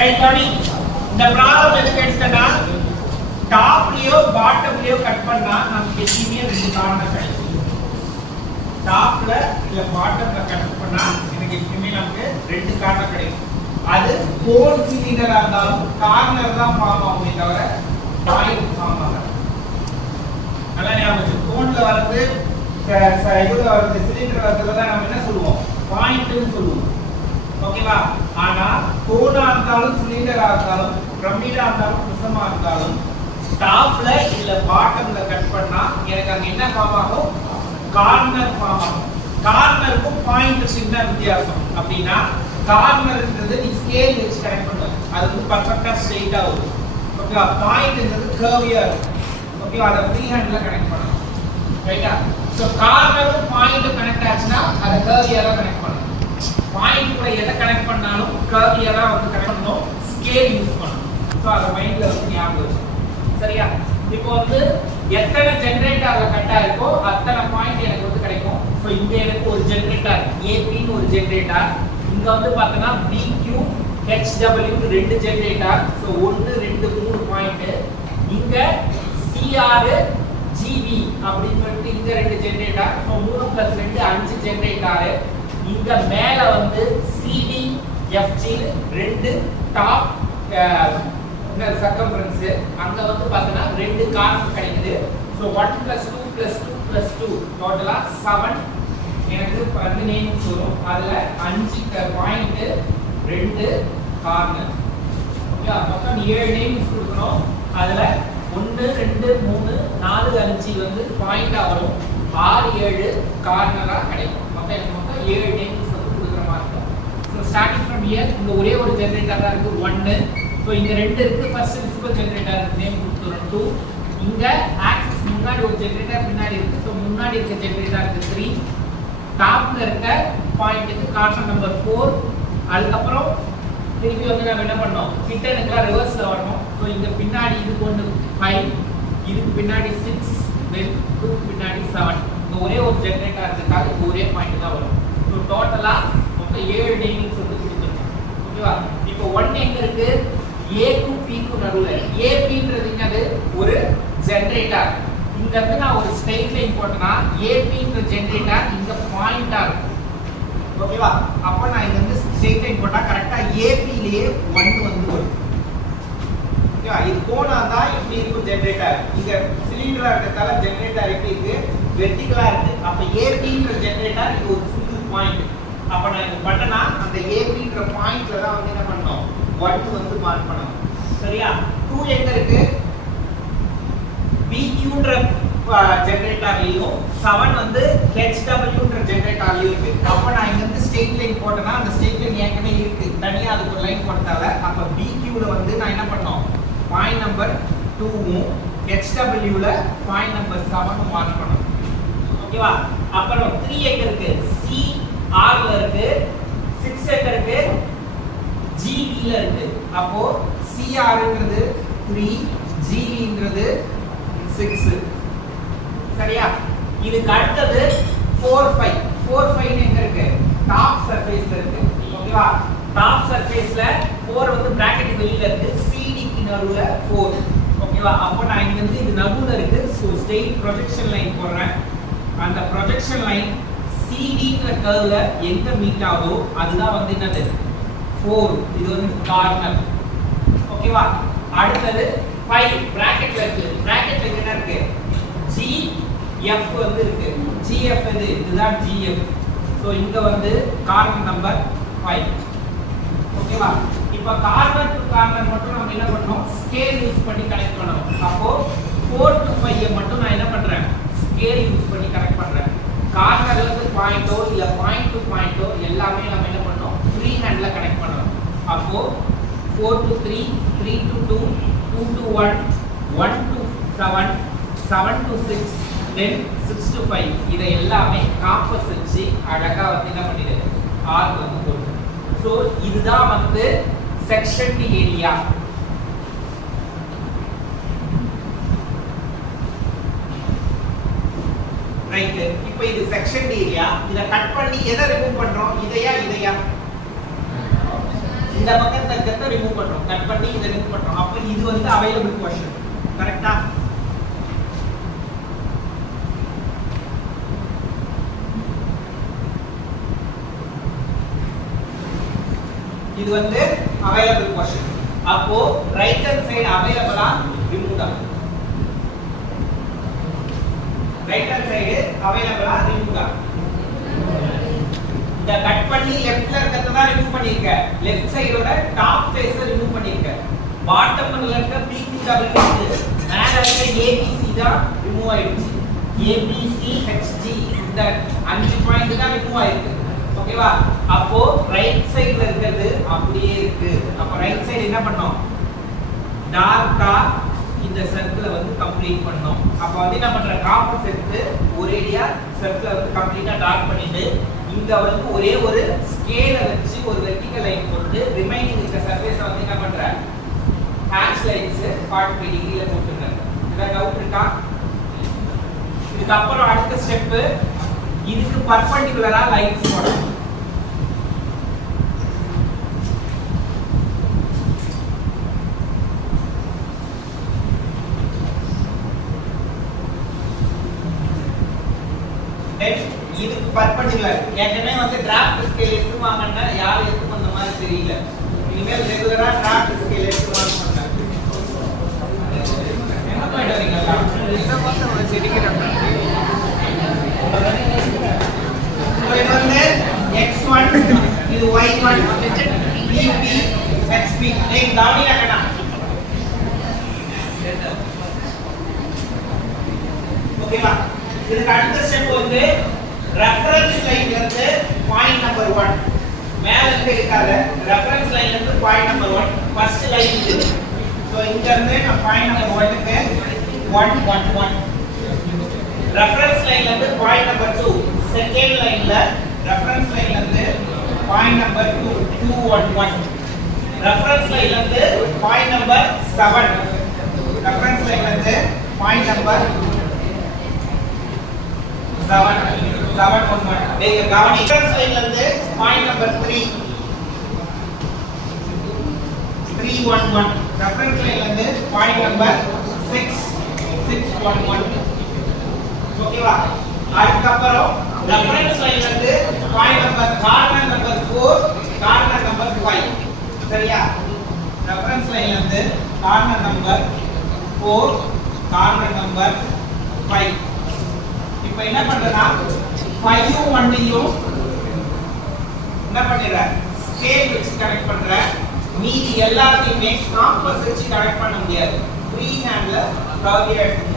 Right கவனி. இந்த problem எதுக்கு எடுத்தனா டாப்லயோ பாட்டம்லயோ கட் பண்ணா நமக்கு எப்பவுமே ரெண்டு கார்னர் கிடைக்கும். டாப்ல இல்ல பாட்டம்ல கட் பண்ணா எனக்கு எப்பவுமே நமக்கு ரெண்டு கார்னர் கிடைக்கும். அது கோன் சிலிண்டரா இருந்தாலும் கார்னர் தான் ஃபார்ம் ஆகுமே தவிர பாயிண்ட் ஃபார்ம் ஆகாது. நல்லா ஞாபகம். கோன்ல வந்து இதுல வந்து சிலிண்டர் வரதுல தான் நம்ம என்ன சொல்லுவோம், பாயிண்ட்னு சொல்லுவோம். ஓகேவா? ஆனா கோனா இருந்தாலும் சிலிண்டரா இருந்தாலும் பிரமிடா இருந்தாலும் பிரிசமா இருந்தாலும் டாப்ல இல்ல பாட்டம்ல கட் பண்ணா எனக்கு அங்க என்ன ஃபார்ம் ஆகும், கார்னர் ஃபார்ம் ஆகும். கார்னருக்கும் பாயிண்ட்க்கு என்ன வித்தியாசம் அப்படினா கார்னர்ன்றது நீ ஸ்கேல் வச்சு கனெக்ட் பண்ணுவ, அது வந்து பெர்ஃபெக்ட்டா ஸ்ட்ரைட்டா வரும். ஓகேவா? பாயிண்ட்ன்றது கர்வியா இருக்கும். ஓகேவா? அத ஃப்ரீ ஹேண்ட்ல கனெக்ட் பண்ணணும். ரைட்டா? சோ கார்னரும் பாயிண்ட் கனெக்ட் ஆச்சுனா அத கர்வியா தான் கனெக்ட் பண்ணணும். பாயிண்ட் கூட எதை கனெக்ட் பண்ணாலும் கர்வியா தான் வந்து கனெக்ட் பண்ணனும், ஸ்கேல் யூஸ் பண்ணனும். சோ அத மைண்ட்ல வந்து ஞாபகம் வச்சுக்கணும். சரியா? இப்போ வந்து எத்தனை ஜெனரேட்டர்ல கட் ஆயிருக்கோ அத்தனை பாயிண்ட் எனக்கு வந்து கிடைக்கும். சோ இங்க எனக்கு ஒரு ஜெனரேட்டர் AP ன்னு ஒரு ஜெனரேட்டர், இங்க வந்து பார்த்தனா BQ HW ன்னு ரெண்டு ஜெனரேட்டர். So 1 2 3 point. இங்க CR GB அப்படினு சொல்லிட்டு இங்க ரெண்டு ஜெனரேட்டர். So 3 + 2 5 generator. இங்க மேல வந்து CD FG ரெண்டு டாப் சர்க்கம்ஃபரன்ஸ். அங்க வந்து பார்த்தனா ரெண்டு கார்னர் கிடைக்குது. சோ 1 + 2 + 2 + 2 டோட்டலா 7 எனக்கு 15 வரும். அதுல 5 பாயிண்ட் 2 கார்னர். ஓகே, மொத்தம் 7 நேம்ஸ் கொடுக்கணும். அதுல 1 2 3 4 5 வந்து பாயிண்டா வரும். 6 7 கார்னரா கிடைக்கும். மொத்தம் 7 நேம்ஸ் வந்து கொடுக்குற மாதிரி இருக்கும். சோ ஸ்டார்டிங் ஃப்ரம் ஹியர் இங்க ஒரே ஒரு ஜெனரேட்டர் தான் இருக்கு 1. சோ இங்க ரெண்டு இருக்கு. ஃபர்ஸ்ட் விசிபிள் ஜெனரேட்டர் நேம் கொடுத்துறோம் 2. இங்க ஆக்சிஸ் முன்னாடி ஒரு ஜெனரேட்டர் பின்னாடி இருக்கு. சோ முன்னாடி இருக்க ஜெனரேட்டர் இருக்கு 3. டாப்ல இருக்க பாயிண்ட்க்கு கார்னர் நம்பர் 4. அதுக்கு அப்புறம் திருப்பி வந்து நாம என்ன பண்ணோம், கிட்டனுக்கு ரிவர்ஸ்ல வரணும். சோ இங்க பின்னாடி இதுக்கு ஒன்னு 5, இதுக்கு பின்னாடி 6, தென் 2 பின்னாடி 7. இங்க ஒரே ஒரு ஜெனரேட்டர் இருக்கதால ஒரே பாயிண்ட் தான் வரும். சோ டோட்டலா மொத்தம் 7 டைமிங்ஸ் வந்து கொடுத்துருக்கோம். ஓகேவா? இப்போ 1 எங்க இருக்கு, A க்கு P க்கு நடுவுல. AP ன்றது ஒரு ஜெனரேட்டர். இங்க இருந்து நான் ஒரு ஸ்ட்ரெயிட் லைன் போட்டனா AP ன்ற ஜெனரேட்டர் இங்க பாயிண்டா இருக்கும். ஓகேவா? அப்ப நான் இங்க இருந்து ஸ்ட்ரெயிட் லைன் போட்டா கரெக்ட்டா AP லயே 1 வந்து வரும். ஓகேவா? இது கோணா தான் இப்படி இருக்கும் ஜெனரேட்டர். இங்க சிலிண்டரா இருக்கதால ஜெனரேட்டர் இப்படி இருக்கு, வெர்டிகலா இருக்கு. அப்ப AP ன்ற ஜெனரேட்டர் இது ஒரு சிங்கிள் பாயிண்ட். அப்ப நான் இங்க பண்ணனா அந்த AP ன்ற பாயிண்ட்ல தான் வந்து என்ன பண்ணனும், 1 வந்து மார்க் பண்ணணும். சரியா? 2 எங்க இருக்கு, BQ ன்ற ஜெனரேட்டர்லயும் 7 வந்து HW ன்ற ஜெனரேட்டர்லயும் இருக்கு. அப்ப நான் இங்க இருந்து ஸ்ட்ரெயிட் லைன் போட்டனா அந்த ஸ்ட்ரெயிட் லைன் ஏற்கனவே இருக்கு, தனியா அதுக்கு ஒரு லைன் போட்டதால அப்ப BQ ல வந்து நான் என்ன பண்ணனும், பாயிண்ட் நம்பர் 2 உம் HW ல பாயிண்ட் நம்பர் 7 உம் மார்க் பண்ணனும். ஓகேவா? அப்புறம் 3 எங்க இருக்கு, CR ல இருக்கு. 6 எங்க இருக்கு, GB ல இருக்கு. அப்போ CR ன்றது 3, GB ன்றது 6. சரியா? இதுக்கு அடுத்தது 4 5. 4 5 எங்க இருக்கு, டாப் சர்ஃபேஸ்ல இருக்கு. ஓகேவா? டாப் சர்ஃபேஸ்ல 4 வந்து பிராக்கெட் வெளியில இருக்கு, CD க்கு நடுவுல 4. ஓகேவா? அப்ப நான் இங்க வந்து இது நடுவுல இருக்கு. சோ ஸ்ட்ரெயிட் ப்ரொஜெக்ஷன் லைன் போடுறேன். அந்த ப்ரொஜெக்ஷன் லைன் CD ன்ற கர்வ்ல எங்க மீட் ஆகுதோ அதுதான் வந்து என்னது, 4. இது வந்து கார்னர். ஓகேவா? அடுத்து 5 பிராக்கெட்ல இருக்கு. பிராக்கெட்ல என்ன இருக்கு, GF வந்து இருக்கு. GF இதுதான் GF. சோ இங்க வந்து கார்னர் நம்பர் 5. ஓகேவா? இப்போ கார்னர் டு கார்னர் மட்டும் நம்ம என்ன பண்ணோம், ஸ்கேல் யூஸ் பண்ணி கனெக்ட் பண்ணனும். அப்போ 4 to 5 மட்டும் நான் என்ன பண்றேன், ஸ்கேல் யூஸ் பண்ணி கனெக்ட் பண்றேன். கார்னர்ல இருந்து பாயிண்டோ இல்ல பாயிண்ட் டு பாயிண்டோ எல்லாமே நம்ம என்ன பண்ணோம், ஃப்ரீ ஹேண்ட்ல கனெக்ட் பண்ணனும். அப்போ 4 to 3, 3 to 2, 2 to 1, 1 to 7, 7 to 6, then 6 to 5. இத எல்லாமே காம்பஸ் வச்சு அழகா வந்து என்ன பண்ணிடு, ஆர்க் வந்து போடு. சோ இதுதான் வந்து செக்ஷன் டி ஏரியா. ரைட்? இப்போ இது செக்ஷன் டி ஏரியா. இத கட் பண்ணி எதை ரிமூவ் பண்றோம், இதையா இதையா? இந்த பக்கத்துல இருக்கிறத ரிமூவ் பண்றோம், கட் பண்ணி இத ரிமூவ் பண்றோம். அப்ப இது வந்து அவைலபிள் போர்ஷன். கரெக்ட்டா? இது வந்து அவைலபிள் போர்ஷன். அப்போ ரைட் ஹேண்ட் சைடு அவைலபிளா ரிமூவ் ஆகும். ரைட் ஹேண்ட் சைடு அவைலபிளா ரிமூவ் ஆகும். இந்த கட் பண்ணி லெஃப்ட்ல இருக்கிறத தான் ரிமூவ் பண்ணிருக்க. லெஃப்ட் சைடோட டாப் ஃபேஸ ரிமூவ் பண்ணிருக்க. பாட்டம்ல இருக்க PQW மேல இருக்க ABC தான் ரிமூவ் ஆயிடுச்சு. ABC HG இந்த 5 பாயிண்ட் தான் ரிமூவ் ஆயிருக்கு. ஓகேவா? அப்போ ரைட் சைடுல இருக்கிறது அப்படியே இருக்கு. அப்ப ரைட் சைடு என்ன பண்ணோம்? டார்க்கா இந்த சர்க்கிளை வந்து கம்ப்ளீட் பண்ணோம். அப்ப வந்து என்ன பண்ற? காம்பஸ் எடுத்து ஒரேடியா சர்க்கிளை வந்து கம்ப்ளீட்டா டார்க் பண்ணிட்டு இங்க வந்து ஒரே ஒரு ஸ்கேல வச்சு ஒரு வெர்டிகல் லைன் போட்டு ரிமைனிங் இருக்க சர்ஃபேஸை வந்து என்ன பண்ற? ஹேஷ் லைன்ஸ் 45 டிகிரில போட்டுங்க. ஏதாவது டவுட் இருக்கா? இதுக்கு அப்புறம் அடுத்த ஸ்டெப் இதுக்கு பர்பெண்டிகுலரா லைன்ஸ் போடணும். இதுக்கு பர்பெண்டிகுலர் ஏற்கனவே வந்து டிராஃப்ட் ஸ்கேல் எடுத்துவாங்கன்னா யார் எடுத்து வந்த மாதிரி தெரியல. இனிமேல் ரெகுலரா டிராஃப்ட் ஸ்கேல் எடுத்துவாங்க. என்ன பாயிண்ட் வரீங்களா? இந்த பக்கம் செடிக்கிறாங்க. இது வந்து x1 இது y1 BP HP एक दावनी रखना. ஓகேவா? இதுக்கு அடுத்த ஸ்டெப் வந்து ரெஃபரன்ஸ் லைன்ல இருந்து பாயிண்ட் நம்பர் 1 மேல இருந்து எடுக்காத. ரெஃபரன்ஸ் லைன்ல இருந்து பாயிண்ட் நம்பர் 1 ஃபர்ஸ்ட் லைன் இது. சோ இங்க இருந்து நான் பாயிண்ட் நம்பர் 1 க்கு 1 1 1. ரெஃபரன்ஸ் லைன்ல இருந்து பாயிண்ட் நம்பர் 2 செகண்ட் லைன்ல ரெஃபரன்ஸ் லைன்ல இருந்து பாயிண்ட் நம்பர் 2 2 1 1. ரெஃபரன்ஸ் லைன்ல இருந்து பாயிண்ட் நம்பர் 7. ரெஃபரன்ஸ் லைன்ல இருந்து பாயிண்ட் நம்பர் 7 7 1 1. நீங்க கவனி. ரெஃபரன்ஸ் லைன்ல இருந்து பாயிண்ட் நம்பர் 3 3 1 1. ரெஃபரன்ஸ் லைன்ல இருந்து பாயிண்ட் நம்பர் 6 6 1 1. ஓகேவா? அதுக்கு அப்புறம் ரெஃபரன்ஸ் லைன்ல இருந்து point number corner number 4 corner number 5. சரியா? ரெஃபரன்ஸ் லைன்ல இருந்து கார்னர் நம்பர் 4 கார்னர் நம்பர் 5. இப்போ என்ன பண்றேன்னா 5 1யும் என்ன பண்ணிர? ஸ்கேல் வச்சு கனெக்ட் பண்ற. மீதி எல்லாத்தையுமே காம்பஸ் வச்சு கனெக்ட் பண்ண முடியாது. ஃப்ரீ ஹேண்ட்ல கர்வ் எடுத்து